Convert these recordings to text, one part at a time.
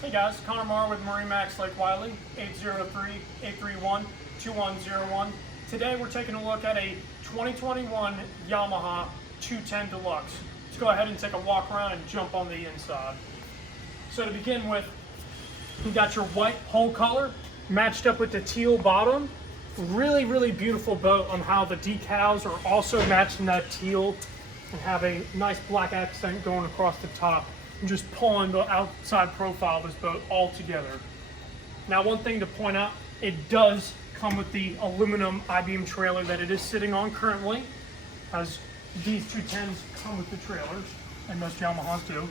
Hey guys, Connor Marr with MarineMax Lake Wylie, 803-831-2101. Today we're taking a look at a 2021 Yamaha 210 Deluxe. Let's go ahead and take a walk around and jump on the inside. So to begin with, you got your white hull color matched up with the teal bottom. Really beautiful boat on how the decals are also matching that teal and have a nice black accent going across the top and just pulling the outside profile of this boat all together. Now, one thing to point out, it does come with the aluminum I-beam trailer that it is sitting on currently, as these 210s come with the trailers, and most Yamahas do.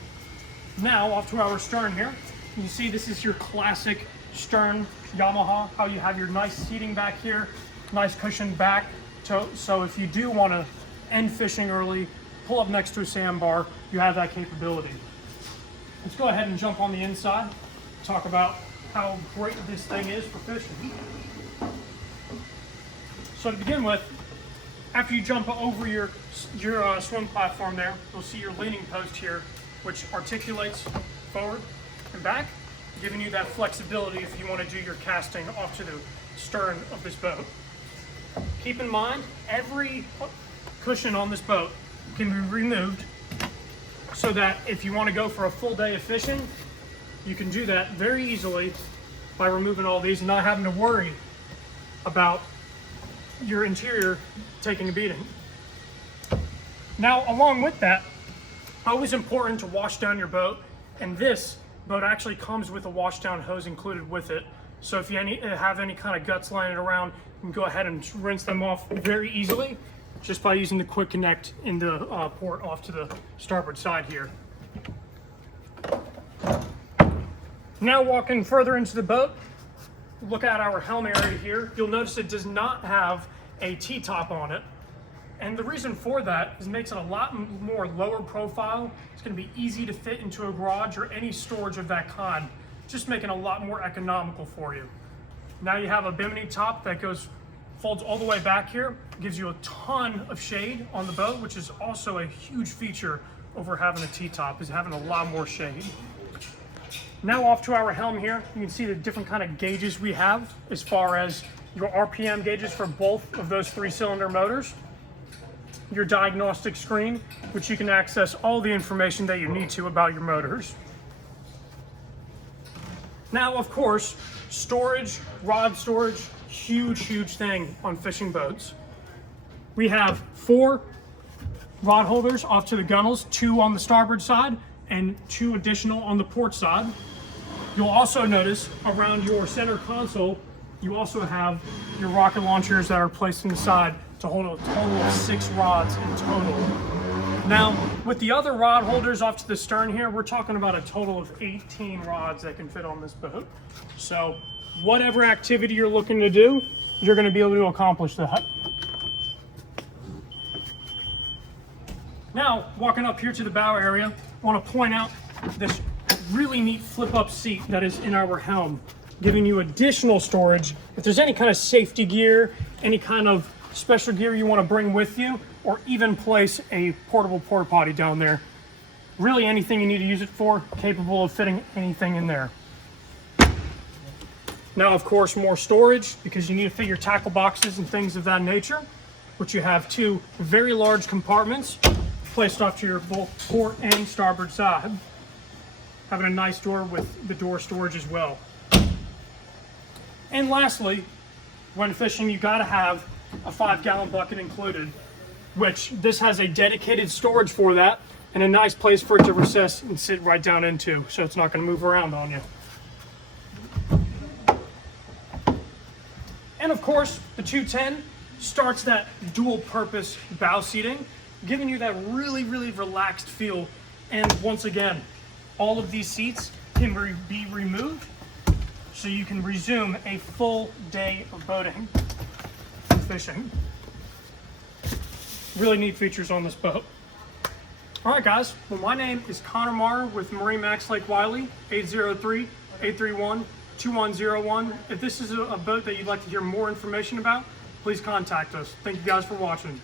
Now, off to our stern here. You see this is your classic stern Yamaha, how you have your nice seating back here, nice cushion back, so if you do want to end fishing early, pull up next to a sandbar, you have that capability. Let's go ahead and jump on the inside, talk about how great this thing is for fishing. So to begin with, after you jump over your swim platform there, you'll see your leaning post here, which articulates forward and back, giving you that flexibility if you want to do your casting off to the stern of this boat. Keep in mind, every cushion on this boat can be removed so that if you want to go for a full day of fishing, you can do that very easily by removing all these and not having to worry about your interior taking a beating. Now, along with that, always important to wash down your boat, and this boat actually comes with a wash down hose included with it. So if you have any kind of guts lying around, you can go ahead and rinse them off very easily just by using the quick connect in the port off to the starboard side here. Now walking further into the boat, look at our helm area here. You'll notice it does not have a T-top on it. And the reason for that is it makes it a lot more lower profile. It's going to be easy to fit into a garage or any storage of that kind, just making it a lot more economical for you. Now you have a Bimini top that folds all the way back here, gives you a ton of shade on the boat, which is also a huge feature over having a T-top, is having a lot more shade. Now off to our helm here, you can see the different kind of gauges we have as far as your RPM gauges for both of those 3-cylinder motors. Your diagnostic screen, which you can access all the information that you need to about your motors. Now, of course, storage, rod storage, huge thing on fishing boats. We have 4 rod holders off to the gunnels, 2 on the starboard side and 2 additional on the port side. You'll also notice around your center console, you also have your rocket launchers that are placed in the side to hold a total of 6 rods in total. Now, with the other rod holders off to the stern here, we're talking about a total of 18 rods that can fit on this boat. So whatever activity you're looking to do, you're going to be able to accomplish that. Now, walking up here to the bow area, I want to point out this really neat flip-up seat that is in our helm, giving you additional storage. If there's any kind of safety gear, any kind of special gear you want to bring with you, or even place a portable porta potty down there, really anything you need to use it for, capable of fitting anything in there. Now, of course, more storage because you need to fit your tackle boxes and things of that nature, which you have 2 very large compartments placed off to your both port and starboard side, having a nice door with the door storage as well. And lastly, when fishing, you got to have a 5-gallon bucket included, which this has a dedicated storage for that and a nice place for it to recess and sit right down into, so it's not going to move around on you. And of course, the 210 starts that dual purpose bow seating, giving you that really relaxed feel. And once again, all of these seats can be removed so you can resume a full day of boating and fishing. Really neat features on this boat. All right, guys. Well, my name is Connor Marr with MarineMax Lake Wylie, 803-831-2101. If this is a boat that you'd like to hear more information about, please contact us. Thank you guys for watching.